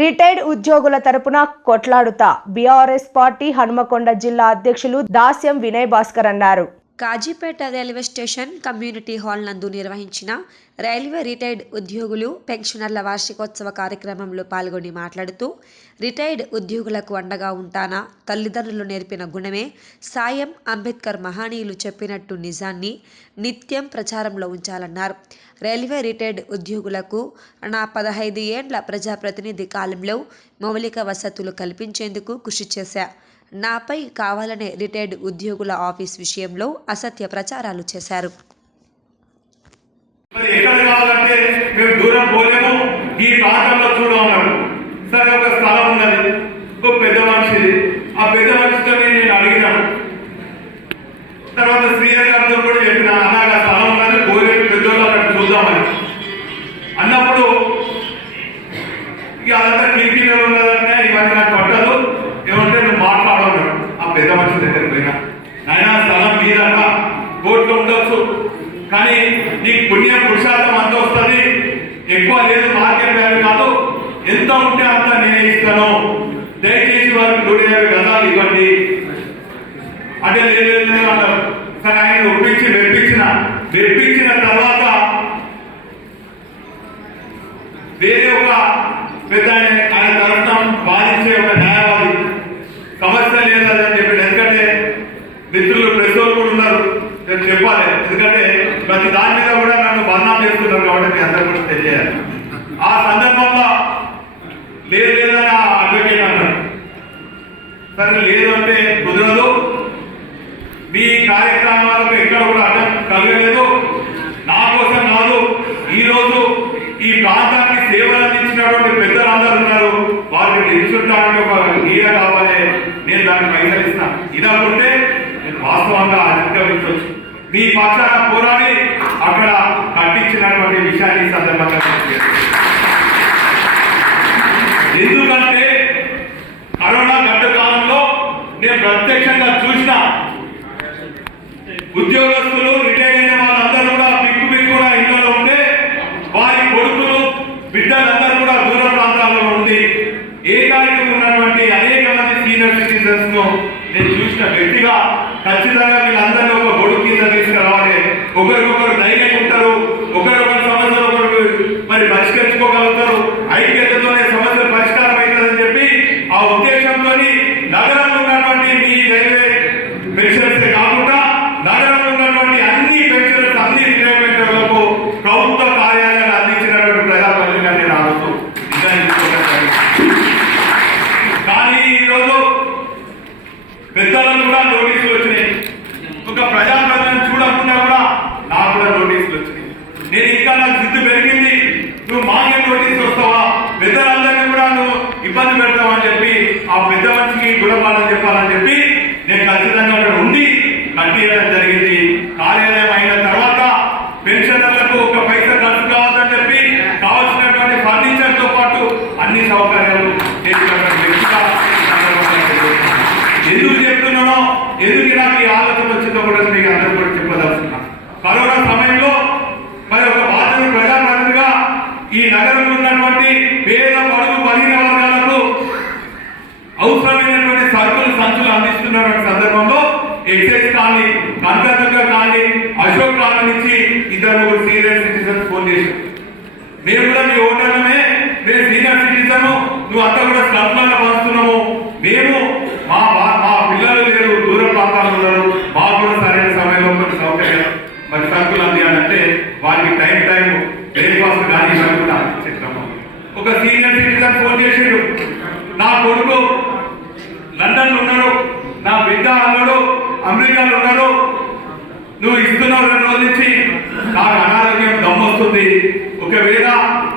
Retired ఉద్యోగుల తరపున కొట్లాడుతా BRS party Hanumakonda జిల్లా అధ్యక్షులు దాస్యం వినయ్ భాస్కర్ అన్నారు. Kazipet railway station community hall నందు నిర్వహించిన రైల్వే రిటైర్డ్ ఉద్యోగులు పెన్షనర్ల వార్షికోత్సవ కార్యక్రమంలో పాల్గొని మాట్లాడుతూ, రిటైర్డ్ ఉద్యోగులకు అండగా ఉంటానా, తల్లిదండ్రులు నేర్పిన గుణమే సాయం, అంబేద్కర్ మహనీయులు చెప్పినట్టు నిజాన్ని నిత్యం ప్రచారంలో ఉంచాలన్నారు. రైల్వే రిటైర్డ్ ఉద్యోగులకు నా 15 ఏండ్ల ప్రజాప్రతినిధి కాలంలో మౌలిక వసతులు కల్పించేందుకు కృషి చేశా. నాపై కావాలనే రిటైర్డ్ ఉద్యోగుల ఆఫీస్ విషయంలో అసత్య ప్రచారాలు చేశారు. ఒక స్థలం ఉన్నది, ఒక పెద్ద మనిషిది. ఆ పెద్ద మనిషితో నేను అడిగినాను. తర్వాత శ్రీహరి గారితో కూడా చెప్పిన, అన్నగా స్థలం ఉన్నది, గోరెడ్డి పెద్దోళ్ళు అక్కడ చూద్దామని అన్నప్పుడు ఇక అదంతా కిరికిలో ఉన్నదంటే ఇవన్నీ నాకు పట్టదు, ఏమంటే నువ్వు మాట్లాడవు. ఆ పెద్ద మనిషి దగ్గరికి పోయినా, నాయన స్థలం మీదన్నా కోట్లు ఉండొచ్చు, కానీ నీకు పుణ్య పురుషార్థం అంత వస్తుంది, ఎక్కువ లేదు, మార్కెట్ వాల్యూ కాదు, ఎంత ఉంటే అంత నేనే ఇస్తాను, దయచేసి వారికి 150 గజాలు ఇవ్వండి అంటే లేదు అంటారు. సరే ఆయన ఒప్పించి వెప్పించిన తర్వాత వేరే ఒక పెద్ద ఆయన తరఫున వాదించే ఒక న్యాయవాది సమస్య లేదని చెప్పి, ఎందుకంటే మిత్రులు ప్రెస్ వాళ్ళు కూడా ఉన్నారు, నేను చెప్పాలి, ఎందుకంటే ప్రతి దాని మీద కూడా నన్ను బదనాం చేస్తున్నారు కాబట్టి అందరూ కూడా తెలియాలి. ఆ సందర్భంలో లేదని ఆ అడ్వకేట్ అన్నాడు. సరే లేదు అంటే కుదరదు, మీ కార్యక్రమాలకు ఎక్కడ కూడా అడ్డం కలగలేదు, నా కోసం కాదు, ఈరోజు ఈ ప్రాంతానికి సేవలు అందించినటువంటి పెద్దలందరూ ఉన్నారు, వారికి నిలుచుంటానికి ఒక నీడ కావాలి, నేను దాన్ని పైసలు ఇస్తాను, ఇదనుకుంటే నేను వాస్తవంగా అధిగమించవచ్చు, మీ పక్షాన పోరాడి అక్కడ కట్టించినటువంటి విషయాన్ని సందర్భంగా ఎందుకంటే కరోనా గడ్డ కాలంలో నేను ప్రత్యక్షంగా చూసిన ఉద్యోగస్తులు రిటైర్ అయిన వాళ్ళందరూ కూడా బిక్కుగా ఇంట్లో ఉంటే వారి కొడుకులు బిడ్డలందరూ కూడా దూర ప్రాంతాల్లో ఉండి ఏకాకి ఉన్నటువంటి అనేక మంది సీనియర్ సిటిజన్స్ ను నేను చూసిన వ్యక్తిగా ఖచ్చితంగా వీళ్ళందరినీ ఒక గొడుగు కింద తీసుకురావాలి, ఒకరికొకరు ధైర్యం ఉంటారు, ఒకరికొకరు సమస్యలు ఒకరు మరి పరిష్కరించుకోగలుగుతారు, ఐక్యతతోనే సమస్యలు పరిష్కారం అవుతుందని చెప్పి ఆ ఉద్దేశంతో నగరంలో ఉన్నటువంటి మీ రైల్వే పెన్షన్స్ కాకుండా నగరంలో ఉన్నటువంటి అన్ని పెన్షన్స్ అన్ని రిటైర్మెంట్లకు ప్రభుత్వ కార్యాలయాలు అందించినటువంటి ప్రజాప్రతినిధిగా నేను ఆడుతూ కానీ ఈరోజు పెద్దలకు కూడా నోటీసులు వచ్చినాయి, ఒక ప్రజాప్రతినిధిని చూడకుండా కూడా నాకు కూడా నోటీసులు వచ్చినాయి. నేను ఇంకా నాకు సిద్ధు పెరిగింది, నువ్వు మాకే నోటీసులు వస్తావా, పెద్దలందరినీ కూడా నువ్వు ఇబ్బంది పెడతావా అని చెప్పి ఆ పెద్ద మనిషికి గుణపాఠం చెప్పాలని చెప్పి నేను ఖచ్చితంగా అక్కడ ఉండి కట్టియడం జరిగింది. కార్యాలయం అయిన తర్వాత పెన్షనర్లకు ఒక పైసా ఖర్చు కావద్దని చెప్పి కావాల్సినటువంటి ఫర్నిచర్ తో పాటు అన్ని సౌకర్యాలు చేసినటువంటి వ్యక్తిగా ఎందుకు చెప్తున్నానో, ఎందుకు నాకు ఈ ఆలోచన వచ్చిందో కూడా మీకు అందరూ కూడా చెప్పదలుచుకున్నా. కరోనా సమయంలో మరి ఒక బాధ్యత ప్రజాప్రతినిధిగా ఈ నగరంలో ఉన్నటువంటి పేద బడుగు బలహీన వర్గాలకు అవసరమైనటువంటి సరుకులు సంచులు అందిస్తున్నటువంటి సందర్భంలో excise colony, Kanakadurga colony, Ashok colony నుంచి ఇద్దరు సీనియర్ సిటిజన్స్ ఫోన్ చేశారు, మేము కూడా మీ హోటల్లోనే, మేము సీనియర్ సిటిజన్, నువ్వు అంతా కూడా స్లమ్లలో పంచుతున్నాము, మేము మా పిల్లలు లేరు, దూర ప్రాంతాలు ఉన్నారు, మాకు కూడా సరైన సమయంలో కొన్ని సౌకర్యాలు మరి సరుకులు అందియాలంటే వారికి టైం బ్రేక్ఫాస్ట్ కానీ కూడా చెప్పాము. ఒక సీనియర్ సిటిజన్ ఫోన్ చేసాడు, నా కొడుకు లండన్ ఉన్నాడు, నా బిడ్డ అన్నాడు అమెరికాలో ఉన్నాడు, నువ్వు ఇస్తున్నావు 2 రోజుల నుంచి, నాకు అనారోగ్యం దమ్మొస్తుంది, ఒకవేళ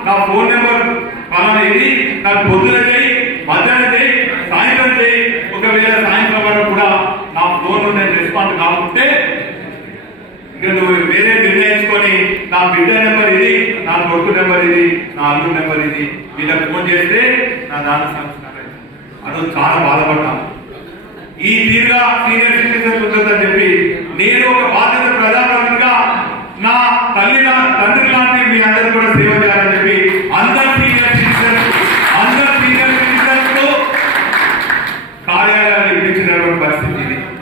నా ఫోన్ నెంబర్ పలానా ఇది, నాకు పొద్దున చేయి, మధ్యాహ్నం చేయి, సాయంత్రం చేయి, ఒకవేళ సాయంత్రం వరకు కూడా నా ఫోన్ నేను రెస్పాండ్ కాకుంటే ఇక నువ్వు వేరే నిర్ణయించుకొని నా బిడ్డ నెంబర్ ఇది, నా కొడుకు నెంబర్ ఇది, నా అల్లుడు నెంబర్ ఇది, వీళ్ళకి ఫోన్ చేస్తే నా దాని సంస్కారం అను చాలా బాధపడ్డాను. ఈ తీరుగా సీనియర్ సిటిజన్స్ ఉంటుందని చెప్పి నేను ఒక బాధ్యత ప్రజాప్రతినిధిగా నా తండ్రి లాంటి మీ అందరూ కూడా సేవ చేయాలని చెప్పి అందరు సీనియర్ సిటిజన్స్ పరిస్థితి ఇది.